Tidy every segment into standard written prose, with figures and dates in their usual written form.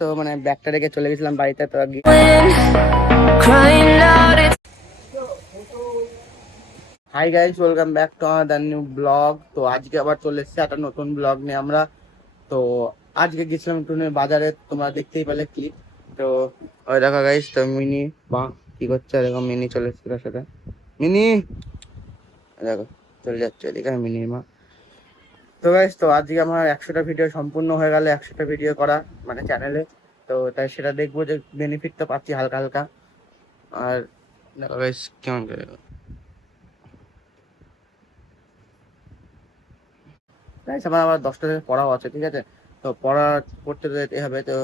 তো মানে ব্যাগটা রেখে চলে গেছিলাম বাড়িতে। তো hi guys, welcome back to our new blog. তো আজকে আবার চলে এসেছি একটা নতুন ব্লগ নিয়ে আমরা। তো আজকে গেছিলাম একটু বাজারে, তোমরা দেখতেই পেলে ক্লিপ। তো ওই দেখো গাইস, তো মিনি বা কি করছে, দেখো মিনি চলে এসেছে তার সাথে। মিনি দেখো চলে যাচ্ছে এদিকে মিনির মা। তো গাইস, তো আজকে আমার 100টা ভিডিও সম্পূর্ণ হয়ে গেল, 100টা ভিডিও করা মানে চ্যানেলে। তো তাই সেটা দেখবো যে বেনিফিট তো পাচ্ছি হালকা হালকা। আর দেখো গাইস কেমন করে গাইস, আমার আবার 10টা থেকে পড়াও আছে, ঠিক আছে। তো পড়তে তো যেতে হবে, তো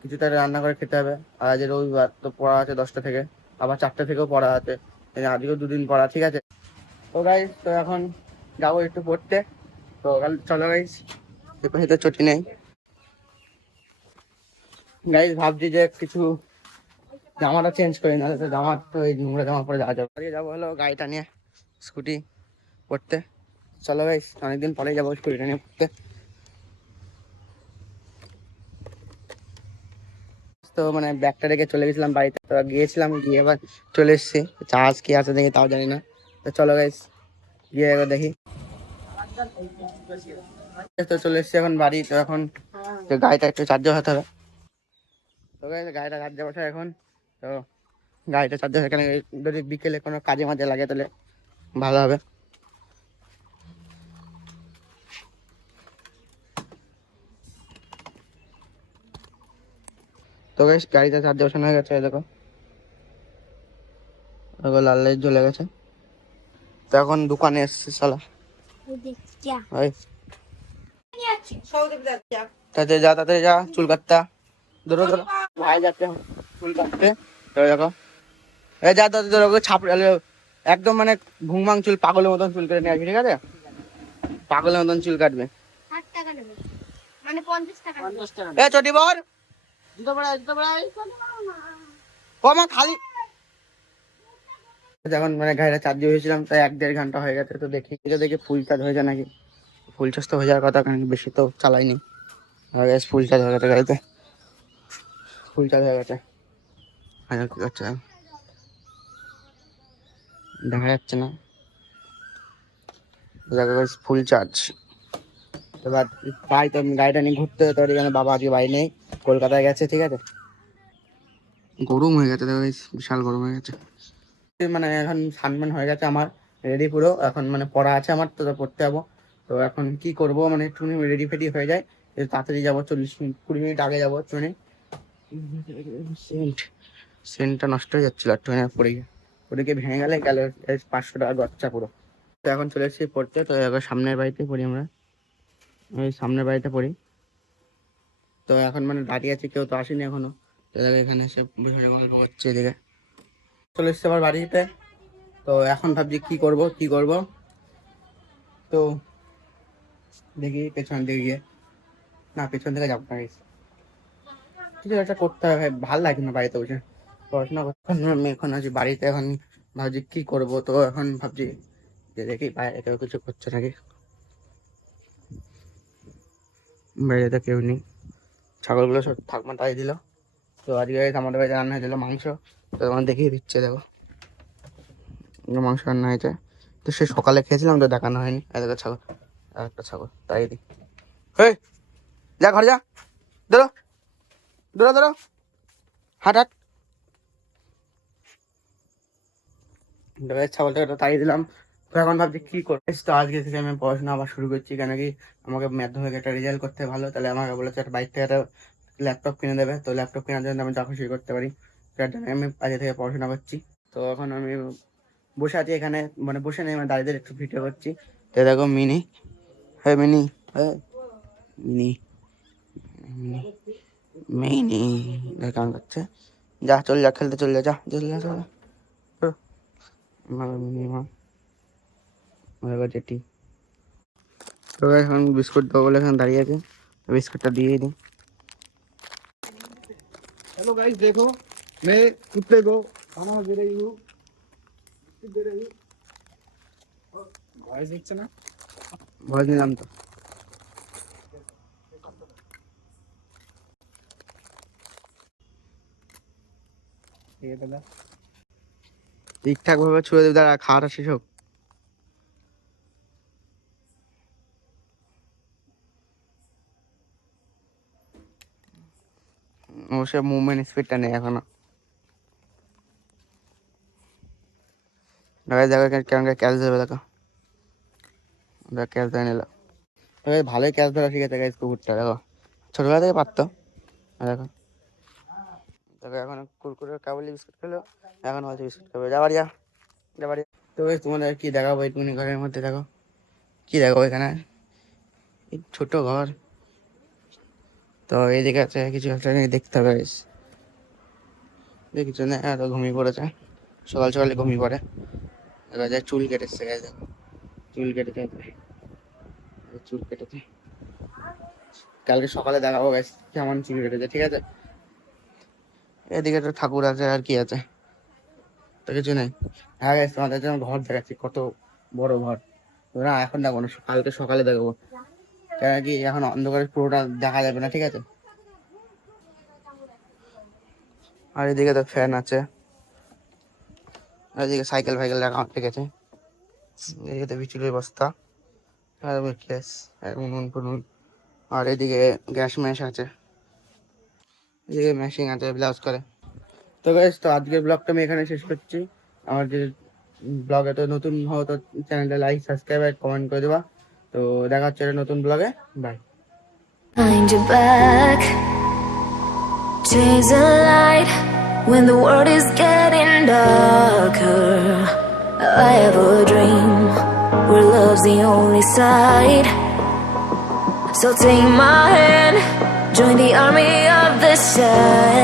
কিছু তাহলে রান্না করে খেতে হবে। আর আজ রবিবার, তো পড়া আছে 10টা থেকে, আবার 4টা থেকেও পড়া আছে। আজকেও দুদিন পড়া, ঠিক আছে। তো গাইস, তো এখন যাবো একটু পড়তে। তো চলো গাইস, এপাশে তো ছুটি নেই। গাইস ভাবছি যে কিছু জামাটা চেঞ্জ করি, না তো জামা তো এই নোংরা জামা পরে যাওয়া যাবে। আজকে যাবো হলো গাড়িটা নিয়ে, স্কুটি পড়তে। চলো গাইস, অনেকদিন পরেই যাবো স্কুটিটা নিয়ে পড়তে। তো মানে ব্যাগটা রেখে চলে গেছিলাম বাড়িতে। তো গিয়েছিলাম, গিয়ে এবার চলে এসেছি। চার্জ কি আছে দেখি, তাও জানি না। তো চলো গাইস, গিয়ে একবার দেখি। তো চলে এসেছি এখন বাড়ি। তো এখন তো গাড়িটা একটু চার্জে বসাতে হবে। তো গাইস, গাড়িটা চার্জে বসা এখন। তো গাড়িটা চার্জে বসা, এখানে যদি বিকেলে কোনো কাজে মাঝে লাগে তাহলে ভালো হবে। তো গাইস, গাড়িটা চার্জে বসানো হয়ে গেছে, এই দেখো লাল লাইট জ্বলে গেছে। তো এখন দোকানে এসছে শালা। ওই তাতে যা, তাতে যা, চুল কাটতা। ধরো ধরো, ভাই যাচ্ছে চুল কাটতে। তো দেখো, এই যা দাদা, ধরো ছাপ একদম মানে ভুংভাং চুল, পাগলের মতন চুল কেটে নিয়ে আসবি, ঠিক আছে। পাগলের মতন চুল কাটবে। 60 টাকা নেবে, মানে 50 টাকা। 50 টাকা। এ চটি বর, জুতো পড়াই, জুতো পড়াই। ও মা খালি যখন মানে গাড়িটা চার্জ হয়েছিলাম, তাই 1-1.5 ঘন্টা হয়ে গেছে। তো দেখি, এটা দেখি ফুল চার্জ হয়েছে নাকি। ফুল চার্জ তো হয়ে যাওয়ার কথা, কারণ বেশি তো চালাইনি। ফুল চার্জ হয়ে গেছে গাড়িতে, ফুল চার্জ হয়ে গেছে। কি করছে দেখা যাচ্ছে না, ফুল চার্জ। এবার তাই তো আমি গাড়িটা নিয়ে ঘুরতে যেতে পারি, কারণ বাবা আজকে বাড়ি নেই, কলকাতায় গেছে, ঠিক আছে। গরম হয়ে গেছে দেখো, বিশাল গরম হয়ে গেছে। মানে এখন সানমান হয়ে গেছে আমার, রেডি পুরো। এখন মানে পড়া আছে আমার, তো পড়তে যাবো। তো এখন কি করব, মানে একটু রেডি ফেডি হয়ে যায়, তাড়াতাড়ি যাবো, 40 মিনিট 20 মিনিট আগে যাবো ট্রেনে। সেন্টটা নষ্ট হয়ে যাচ্ছিল, আর ট্রেনে পড়ে গিয়ে ভেঙে গেলে 500 টাকা খরচা পুরো। তো এখন চলে এসেছি পড়তে। তো এবার সামনের বাড়িতে পড়ি আমরা, ওই সামনের বাড়িতে পড়ি। তো এখন মানে দাঁড়িয়ে আছি, কেউ তো আসেনি এখনো। তো দেখো এখানে এসে বসে গল্প করছে এদিকে। চলে এসেছে আবার বাড়িতে। তো এখন ভাবছি কি করব কি করব। তো দেখি পেছন দিকে গিয়ে, না পেছন থেকে যাবো না, কিছু একটা করতে হবে ভাই, ভালো লাগে না বাড়িতে বসে পড়াশোনা করতে। আমি এখন আছি বাড়িতে, এখন ভাবছি কি করব। তো এখন ভাবছি যে দেখি বাইরে কেউ কিছু করছে নাকি। বাইরে কেউ নেই, ছাগলগুলো সব ঠাকমা তাই দিল। তো আজকে আমাদের বাড়িতে রান্না হয়েছিল মাংস। তো তোমার দেখিয়ে দিচ্ছে, দেখো মাংস রান্না হয়েছে। তো সে সকালে খেয়েছিলাম, তো দেখানো হয়নি। এদিকে ছাগল, আর একটা ছাগল তাই দিই। হেই যা ঘরে যা, ধরো ধরো ধরো, হাট হাট। ছাগলটা তাই দিলাম। তো এখন ভাবছি কি করতে। তো আজকে থেকে আমি পড়াশোনা আবার শুরু করছি, কেন কি আমাকে মাধ্যমিক একটা রেজাল্ট করতে ভালো, তাহলে আমাকে বলেছে একটা বাইক থেকে একটা ল্যাপটপ কিনে দেবে। তো ল্যাপটপ কেনার জন্য আমি যা খুশি করতে পারি, তার জন্য আমি আজকে থেকে পড়াশোনা করছি। তো এখন আমি বসে আছি এখানে, মানে বসে নেই, মানে দাঁড়িয়ে একটু ভিডিও করছি। তো দেখো মিনি, হ্যাঁ মিনি, হ্যাঁ মিনি, মিনি, মিনি দেখ কেমন করছে। যা চল যা, খেলতে চল যা, যা চল যা চল। মিনি মা যেটি। তো এখন বিস্কুট দেবো বলে এখানে দাঁড়িয়ে আছে, বিস্কুটটা দিয়ে দিই। हेलो गाइस, देखो मैं कुत्ते को खाना दे रही हूँ, दे रही हूँ। ভয়েস দিচ্ছে না, ভয় নিলাম তো। ঠিকঠাক ভাবে ছুঁড়ে দেবে, দাঁড়া খাওয়াটা শেষ হোক। অবশ্যই মুভমেন্ট স্পিডটা নেই এখনো। দেখো কেমন ক্যাচ দেবে, দেখো ক্যাচ ধরে নিল। ভালোই ক্যাচ ধরা শিখেছে গাইস কুকুরটা, দেখো ছোটবেলা থেকে পারতো। দেখো দেখো এখন কুরকুরে কাবুলি বিস্কুট খেলো, এখন হচ্ছে বিস্কুট খাবে। যাবার যা যাবার। তো গাইস তোমাদের কি দেখাবো একটুখানি ঘরের মধ্যে, দেখো কি দেখো এখানে এই ছোট ঘর। তো এইদিকে আছে কিছু একটা দেখতে হবে গাইস, কিছু না এত ঘুমিয়ে পড়েছে, সকাল সকালে ঘুমিয়ে পড়ে। দেখা যায় চুল কেটেছে গাইস, দেখো চুল কেটেছে, চুল কেটেছে। কালকে সকালে দেখাবো গাইস কেমন চুল কেটেছে, ঠিক আছে। এদিকে তো ঠাকুর আছে, আর কি আছে, তো কিছু নেই। হ্যাঁ গাইস তোমাদের জন্য ঘর দেখাচ্ছি, কত বড় ঘর। না এখন দেখো না, কালকে সকালে দেখবো, কেন কি এখন অন্ধকারে পুরোটা দেখা যাবে না, ঠিক আছে। আর এদিকে তো ফ্যান আছে, আর এদিকে সাইকেল ফাইকেল রাখা রেখেছে। এদিকে তো বিচুলের বস্তা, আর গ্যাস, উনুন ফুনুন, আর এদিকে গ্যাস ম্যাশ আছে, এদিকে মেশিন আছে ব্লাউজ করে। তো গাইস তো আজকের ব্লগটা আমি এখানে শেষ করছি। আমার যে ব্লগে তো নতুন হও তো চ্যানেলটা লাইক সাবস্ক্রাইব আর কমেন্ট করে দেবা। তো দেখা হচ্ছে একটা নতুন ব্লগে, by. Find your back, chase a light when the world is getting darker. I have a dream where love's the only side. So take my hand, join the army of the sun.